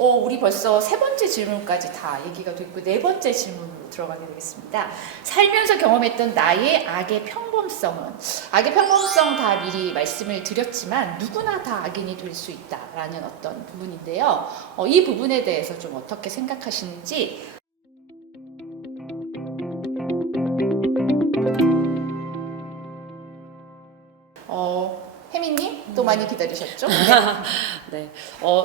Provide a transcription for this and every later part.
우리 벌써 세 번째 질문까지 다 얘기가 됐고 네 번째 질문으로 들어가게 되겠습니다. 살면서 경험했던 나의 악의 평범성은, 악의 평범성 다 미리 말씀을 드렸지만 누구나 다 악인이 될 수 있다라는 어떤 부분인데요. 이 부분에 대해서 좀 어떻게 생각하시는지. 혜미님 또 많이 기다리셨죠? 네.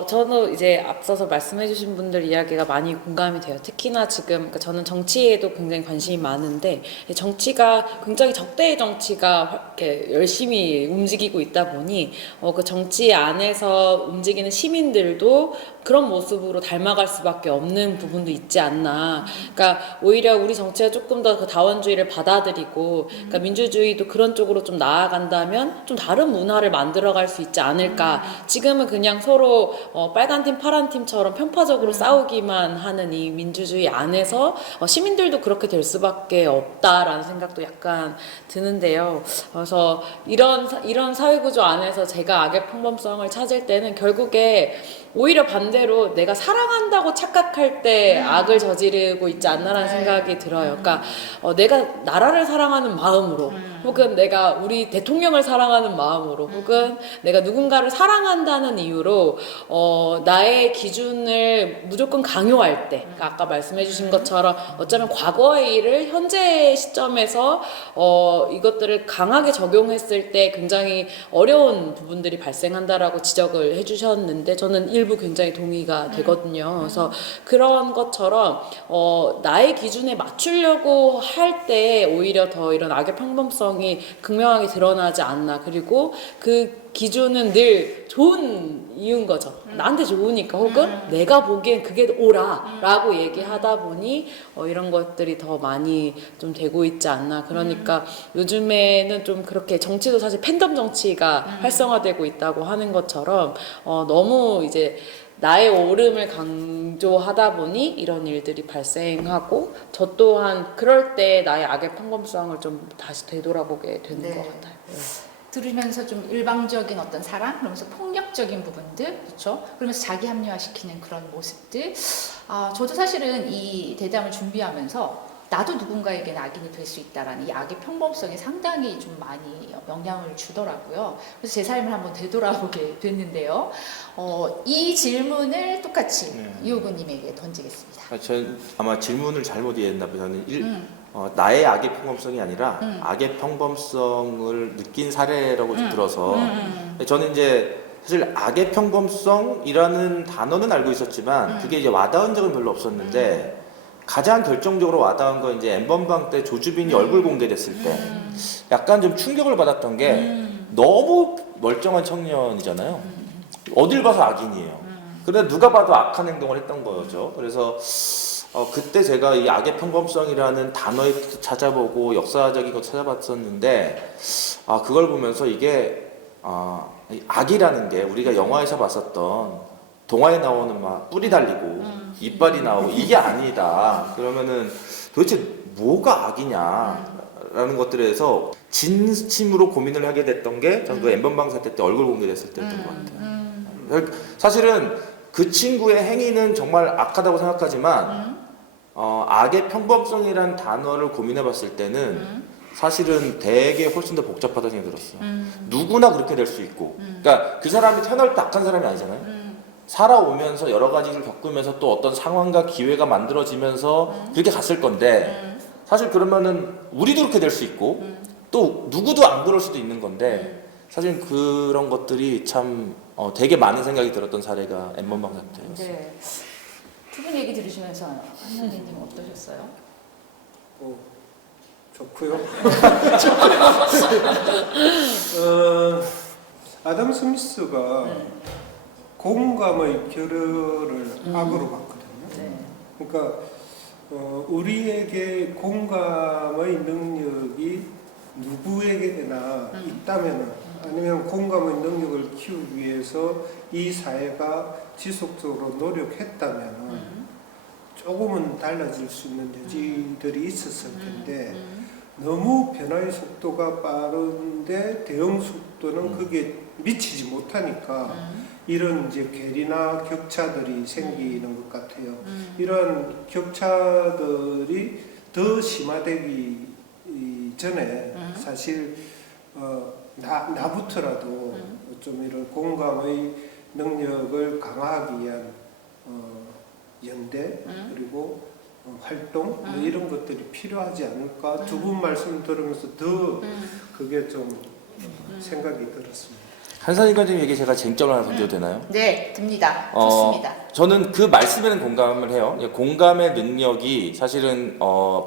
저는 이제 앞서서 말씀해주신 분들 이야기가 많이 공감이 돼요. 특히나 지금, 그러니까 저는 정치에도 굉장히 관심이 많은데, 정치가 굉장히 적대의 정치가 이렇게 열심히 움직이고 있다 보니, 그 정치 안에서 움직이는 시민들도 그런 모습으로 닮아갈 수밖에 없는 부분도 있지 않나. 그러니까 오히려 우리 정치가 조금 더 그 다원주의를 받아들이고, 그러니까 민주주의도 그런 쪽으로 좀 나아간다면 좀 다른 문화를 만들어갈 수 있지 않을까. 지금은 그냥 서로 빨간 팀, 파란 팀처럼 편파적으로 싸우기만 하는 이 민주주의 안에서 시민들도 그렇게 될 수밖에 없다라는 생각도 약간 드는데요. 그래서 이런 사회구조 안에서 제가 악의 평범성을 찾을 때는 결국에 오히려 반대로 내가 사랑한다고 착각할 때 악을 저지르고 있지 않나라는 생각이 들어요. 그러니까 내가 나라를 사랑하는 마음으로, 혹은 내가 우리 대통령을 사랑하는 마음으로, 혹은 내가 누군가를 사랑한다는 이유로 나의 기준을 무조건 강요할 때, 그러니까 아까 말씀해주신 것처럼 어쩌면 과거의 일을 현재 시점에서 이것들을 강하게 적용했을 때 굉장히 어려운 부분들이 발생한다라고 지적을 해주셨는데 저는 일부 굉장히 동의가 되거든요. 그래서 그런 것처럼 나의 기준에 맞추려고 할 때 오히려 더 이런 악의 평범성이 극명하게 드러나지 않나. 그리고 그 기준은 늘 좋은 이유인 거죠. 나한테 좋으니까, 혹은 내가 보기엔 그게 옳아 라고 얘기하다 보니 이런 것들이 더 많이 좀 되고 있지 않나. 그러니까 요즘에는 좀 그렇게 정치도 사실 팬덤 정치가 활성화되고 있다고 하는 것처럼 너무 이제 나의 옳음을 강조하다 보니 이런 일들이 발생하고, 저 또한 그럴 때 나의 악의 평범성을 좀 다시 되돌아보게 되는 것 같아요. 들으면서 좀 일방적인 어떤 사랑, 그러면서 폭력적인 부분들, 그렇죠? 그러면서 자기 합리화시키는 그런 모습들. 저도 사실은 이 대담을 준비하면서 나도 누군가에게는 악인이 될 수 있다라는 이 악의 평범성이 상당히 좀 많이 영향을 주더라고요. 그래서 제 삶을 한번 되돌아보게 됐는데요. 이 질문을 똑같이 이호구님에게 던지겠습니다. 전 아마 질문을 잘못 이해했나 봐요. 저는 나의 악의 평범성이 아니라 악의 평범성을 느낀 사례라고 좀 들어서 저는 이제 사실 악의 평범성이라는 단어는 알고 있었지만 그게 이제 와닿은 적은 별로 없었는데 가장 결정적으로 와닿은 건 이제 엠번방 때 조주빈이 얼굴 공개됐을 때 약간 좀 충격을 받았던 게 너무 멀쩡한 청년이잖아요. 어딜 봐서 악인이에요. 그런데 누가 봐도 악한 행동을 했던 거죠. 그래서 그때 제가 이 악의 평범성이라는 단어에 찾아보고 역사적인 거 찾아봤었는데 그걸 보면서 이게 악이라는 게 우리가 영화에서 봤었던 동화에 나오는 막 뿔이 달리고 이빨이 나오고 이게 아니다. 그러면은 도대체 뭐가 악이냐라는 것들에 대해서 진심으로 고민을 하게 됐던 게 전 그 엠번방 사태 때 얼굴 공개됐을 때였던 것 같아요. 사실은 그 친구의 행위는 정말 악하다고 생각하지만 악의 평범성이란 단어를 고민해 봤을 때는 사실은 되게 훨씬 더 복잡하다고 생각이 들었어요. 누구나 그렇게 될 수 있고, 그러니까 그 사람이 태어날 때 악한 사람이 아니잖아요. 살아오면서 여러 가지를 겪으면서 또 어떤 상황과 기회가 만들어지면서 그렇게 갔을 건데 사실 그러면은 우리도 그렇게 될 수 있고 또 누구도 안 그럴 수도 있는 건데 사실 그런 것들이 참 되게 많은 생각이 들었던 사례가 엠번방 사태였어요. 네. 두 분 얘기 들으시면서 한나리님 어떠셨어요? 좋고요. 아담 스미스가 공감의 결여를 악으로 봤거든요. 그러니까 우리에게 공감의 능력이 누구에게나 있다면, 아니면 공감의 능력을 키우기 위해서 이 사회가 지속적으로 노력했다면 조금은 달라질 수 있는 여지들이 있었을 텐데 너무 변화의 속도가 빠른데 대응 속도는 그게 미치지 못하니까 이런 이제 괴리나 격차들이 생기는 것 같아요. 이런 격차들이 더 심화되기 전에 사실 나부터라도 좀 이런 공감의 능력을 강화하기 위한 연대 그리고 활동 뭐 이런 것들이 필요하지 않을까 두 분 말씀 들으면서 더 그게 좀 생각이 들었습니다. 한산희관님 얘기 제가 쟁점을 하나 던져도 되나요? 네, 듭니다. 좋습니다. 저는 그 말씀에는 공감을 해요. 공감의 능력이 사실은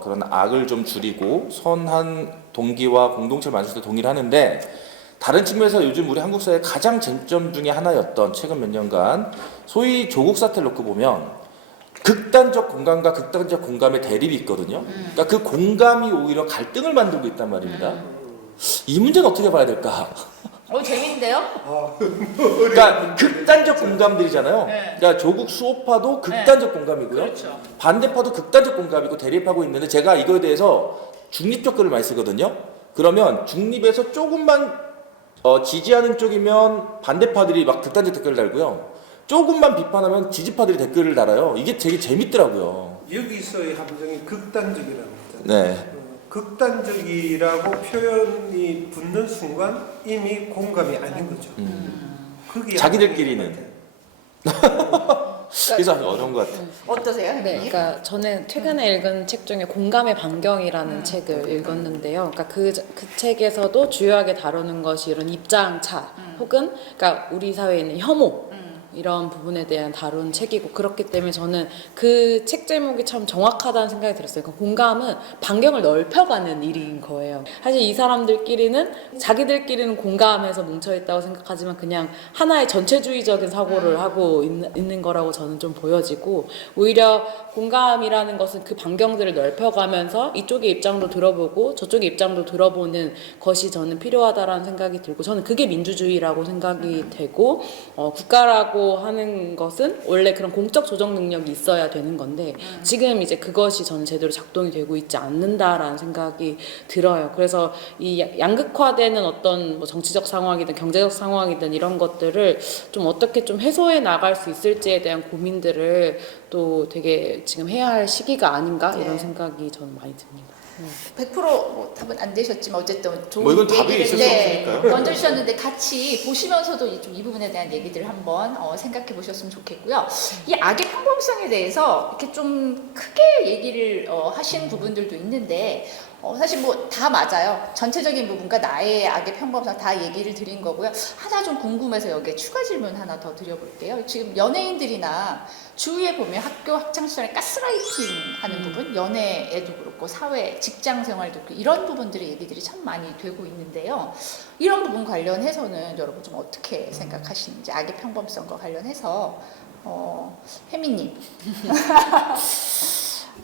그런 악을 좀 줄이고 선한 동기와 공동체를 만들 때 동의를 하는데 다른 측면에서 요즘 우리 한국 사회의 가장 쟁점 중에 하나였던 최근 몇 년간 소위 조국 사태를 놓고 보면 극단적 공감과 극단적 공감의 대립이 있거든요. 그러니까 그 공감이 오히려 갈등을 만들고 있단 말입니다. 이 문제는 어떻게 봐야 될까? 재밌는데요? 그러니까 극단적 공감들이잖아요. 네. 그러니까 조국 수호파도 극단적 공감이고요. 그렇죠. 반대파도 극단적 공감이고 대립하고 있는데 제가 이거에 대해서 중립적 글을 많이 쓰거든요. 그러면 중립에서 조금만 지지하는 쪽이면 반대파들이 막 극단적 댓글을 달고요. 조금만 비판하면 지지파들이 댓글을 달아요. 이게 되게 재밌더라고요. 여기서의 함정이 극단적이라는 거죠. 네. 극단적이라고 표현이 붙는 순간 이미 공감이 아닌 거죠. 그게 자기들끼리는. 그래서 아주 어려운 것 같아요. 어떠세요? 네, 혜민님? 그러니까 저는 최근에 읽은 책 중에 공감의 반경이라는 책을 읽었는데요. 그러니까 그 책에서도 주요하게 다루는 것이 이런 입장차 혹은 그러니까 우리 사회에 있는 혐오 이런 부분에 대한 다룬 책이고 그렇기 때문에 저는 그 책 제목이 참 정확하다는 생각이 들었어요. 그러니까 공감은 반경을 넓혀가는 일인 거예요. 사실 이 사람들끼리는 자기들끼리는 공감해서 뭉쳐있다고 생각하지만 그냥 하나의 전체주의적인 사고를 하고 있는 거라고 저는 좀 보여지고 오히려 공감이라는 것은 그 반경들을 넓혀가면서 이쪽의 입장도 들어보고 저쪽의 입장도 들어보는 것이 저는 필요하다라는 생각이 들고 저는 그게 민주주의라고 생각이 되고 국가라고 하는 것은 원래 그런 공적 조정 능력이 있어야 되는 건데 지금 이제 그것이 저는 제대로 작동이 되고 있지 않는다라는 생각이 들어요. 그래서 이 양극화되는 어떤 뭐 정치적 상황이든 경제적 상황이든 이런 것들을 좀 어떻게 좀 해소해 나갈 수 있을지에 대한 고민들을 또 되게 지금 해야 할 시기가 아닌가 이런 네. 생각이 저는 많이 듭니다. 100% 답은 안 되셨지만 어쨌든 좋은 뭐 이건 답이 얘기를 있을 수 없으니까요. 던져주셨는데 같이 보시면서도 이 부분에 대한 얘기들을 한번 생각해 보셨으면 좋겠고요. 이 악의 평범성에 대해서 이렇게 좀 크게 얘기를 하신 부분들도 있는데 사실 뭐 다 맞아요. 전체적인 부분과 나의 악의 평범성 다 얘기를 드린 거고요. 하나 좀 궁금해서 여기에 추가 질문 하나 더 드려볼게요. 지금 연예인들이나 주위에 보면 학교 학창시절에 가스라이팅 하는 부분, 연애에도 그렇고 사회, 직장 생활도 그렇고 이런 부분들의 얘기들이 참 많이 되고 있는데요. 이런 부분 관련해서는 여러분 좀 어떻게 생각하시는지 악의 평범성과 관련해서 혜미님.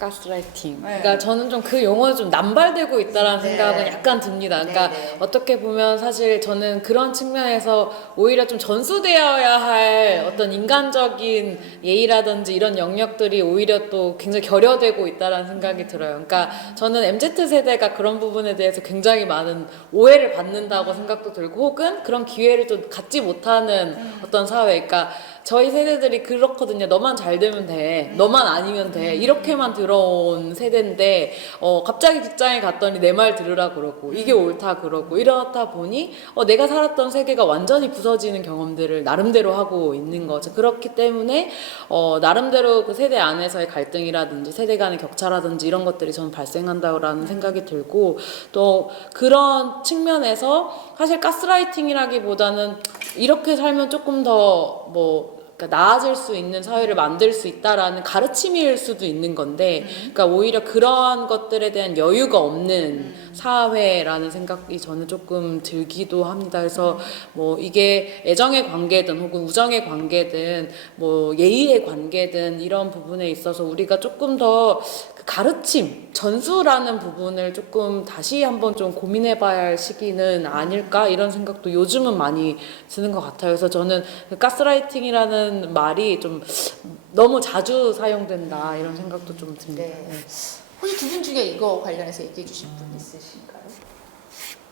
가스라이팅. 네. 그러니까 저는 좀 그 용어가 좀 남발되고 있다라는 네. 생각은 약간 듭니다. 그러니까 네. 어떻게 보면 사실 저는 그런 측면에서 오히려 좀 전수되어야 할 어떤 인간적인 예의라든지 이런 영역들이 오히려 또 굉장히 결여되고 있다라는 생각이 들어요. 그러니까 저는 MZ 세대가 그런 부분에 대해서 굉장히 많은 오해를 받는다고 생각도 들고 혹은 그런 기회를 또 갖지 못하는 어떤 사회. 그러니까 저희 세대들이 그렇거든요. 너만 잘 되면 돼. 너만 아니면 돼. 이렇게만 들어온 세대인데 갑자기 직장에 갔더니 내 말 들으라 그러고 이게 옳다 그러고 이렇다 보니 내가 살았던 세계가 완전히 부서지는 경험들을 나름대로 하고 있는 거죠. 그렇기 때문에 나름대로 그 세대 안에서의 갈등이라든지 세대 간의 격차라든지 이런 것들이 저는 발생한다라는 생각이 들고 또 그런 측면에서 사실 가스라이팅이라기보다는 이렇게 살면 조금 더 그러니까 나아질 수 있는 사회를 만들 수 있다라는 가르침일 수도 있는 건데, 그러니까 오히려 그러한 것들에 대한 여유가 없는 사회라는 생각이 저는 조금 들기도 합니다. 그래서 뭐 이게 애정의 관계든 혹은 우정의 관계든 뭐 예의의 관계든 이런 부분에 있어서 우리가 조금 더 그 가르침, 전수라는 부분을 조금 다시 한번 좀 고민해봐야 할 시기는 아닐까 이런 생각도 요즘은 많이 드는 것 같아요. 그래서 저는 그 가스라이팅이라는 말이 좀 너무 자주 사용된다 이런 생각도 좀 듭니다. 네. 혹시 두 분 중에 이거 관련해서 얘기해 주실 분 있으신가요?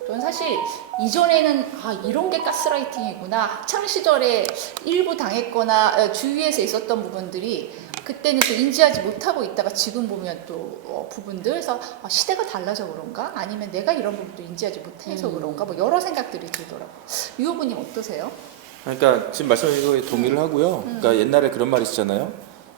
저는 사실 이전에는 이런 게 가스라이팅이구나 학창 시절에 일부 당했거나 주위에서 있었던 부분들이 그때는 또 인지하지 못하고 있다가 지금 보면 또 부분들 그래서 시대가 달라서 그런가 아니면 내가 이런 부분도 인지하지 못해서 그런가 뭐 여러 생각들이 들더라고요. 유 후보님 어떠세요? 그러니까 지금 말씀하신 거에 동의를 하고요. 그러니까 옛날에 그런 말 있었잖아요.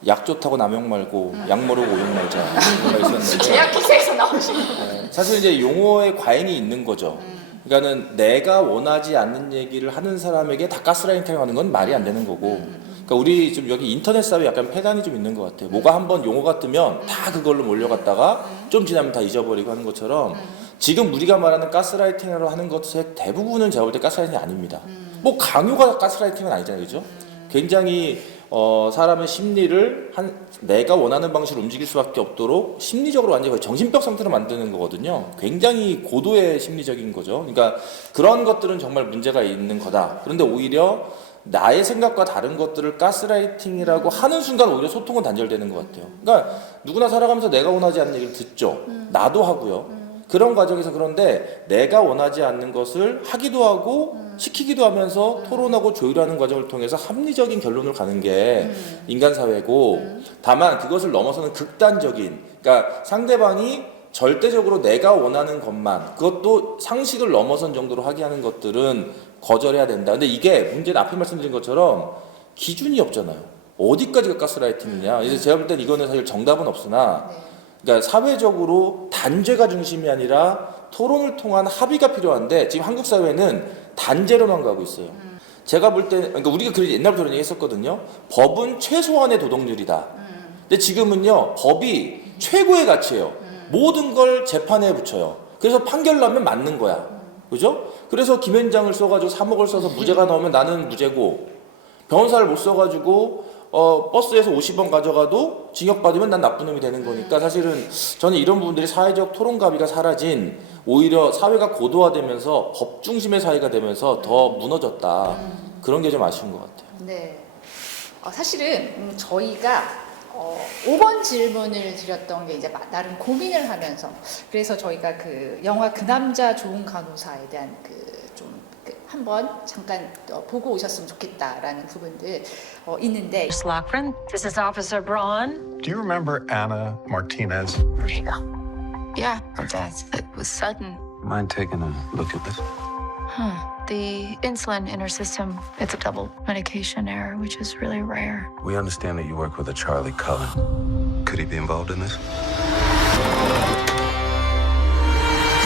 약 좋다고 남용 말고 약 모르고 오용 말자 그런 말 있었는데 제약 기사에서 나오시는 사실 이제 용어의 과잉이 있는 거죠. 그러니까는 내가 원하지 않는 얘기를 하는 사람에게 다 가스라이팅 하는 건 말이 안 되는 거고. 그러니까 우리 좀 여기 인터넷 사회 약간 패단이 좀 있는 것 같아요. 뭐가 한번 용어가 뜨면 다 그걸로 몰려갔다가 좀 지나면 다 잊어버리고 하는 것처럼 지금 우리가 말하는 가스라이팅으로 하는 것의 대부분은 제가 볼 때 가스라이팅이 아닙니다. 뭐 강요가 가스라이팅은 아니잖아요, 그죠? 굉장히 사람의 심리를 내가 원하는 방식으로 움직일 수밖에 없도록 심리적으로 완전히 거의 정신병 상태로 만드는 거거든요. 굉장히 고도의 심리적인 거죠. 그러니까 그런 것들은 정말 문제가 있는 거다. 그런데 오히려 나의 생각과 다른 것들을 가스라이팅이라고 하는 순간 오히려 소통은 단절되는 것 같아요. 그러니까 누구나 살아가면서 내가 원하지 않는 얘기를 듣죠. 나도 하고요. 그런 과정에서 그런데 내가 원하지 않는 것을 하기도 하고 시키기도 하면서 토론하고 조율하는 과정을 통해서 합리적인 결론을 가는 게 인간 사회고 다만 그것을 넘어서는 극단적인 그러니까 상대방이 절대적으로 내가 원하는 것만 그것도 상식을 넘어선 정도로 하게 하는 것들은 거절해야 된다. 근데 이게 문제는 앞에 말씀드린 것처럼 기준이 없잖아요. 어디까지가 가스라이팅이냐. 그래서 제가 볼 땐 이거는 사실 정답은 없으나 그러니까 사회적으로 단죄가 중심이 아니라 토론을 통한 합의가 필요한데 지금 한국 사회는 단죄로만 가고 있어요. 제가 볼 때 그러니까 우리가 옛날부터 그런 얘기 했었거든요. 법은 최소한의 도덕률이다. 근데 지금은요. 법이 최고의 가치예요. 모든 걸 재판에 붙여요. 그래서 판결 나면 맞는 거야. 그죠? 그래서 김현장을 써가지고 3억을 써서 무죄가 나오면 나는 무죄고 변호사를 못 써가지고 버스에서 50원 가져가도 징역받으면 난 나쁜 놈이 되는 거니까 사실은 저는 이런 부분들이 사회적 토론가비가 사라진 오히려 사회가 고도화되면서 법 중심의 사회가 되면서 더 무너졌다. 그런 게 좀 아쉬운 것 같아요. 네. 사실은 저희가 5번 질문을 드렸던 게 이제 나름 고민을 하면서 그래서 저희가 그 영화 그 남자 좋은 간호사에 대한 한번 잠깐 보고 오셨으면 좋겠다라는 부분들 있는데. Miss Lockren, this is Officer Braun. Do you remember Anna Martinez? Where'd she go? Yeah, her death. It was sudden. Mind taking a look at this? The insulin in her system, it's a double medication error, which is really rare. We understand that you work with a Charlie Cullen. Could he be involved in this?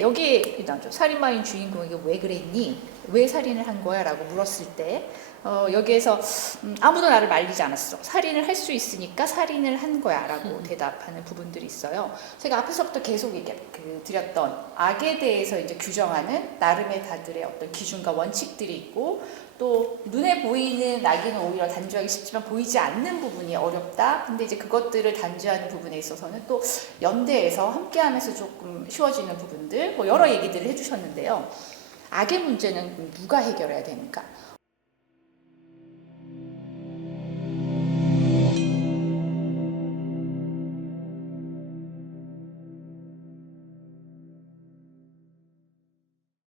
여기에 나오죠. 살인마인 주인공에게 왜 그랬니? 왜 살인을 한 거야? 라고 물었을 때 여기에서 아무도 나를 말리지 않았어. 살인을 할 수 있으니까 살인을 한 거야 라고 대답하는 부분들이 있어요. 제가 앞에서부터 계속 드렸던 악에 대해서 이제 규정하는 나름의 다들의 어떤 기준과 원칙들이 있고 또 눈에 보이는 악의는 오히려 단죄하기 쉽지만 보이지 않는 부분이 어렵다. 근데 이제 그것들을 단죄하는 부분에 있어서는 또 연대해서 함께하면서 조금 쉬워지는 부분들 뭐 여러 얘기들을 해주셨는데요. 악의 문제는 누가 해결해야 되는가?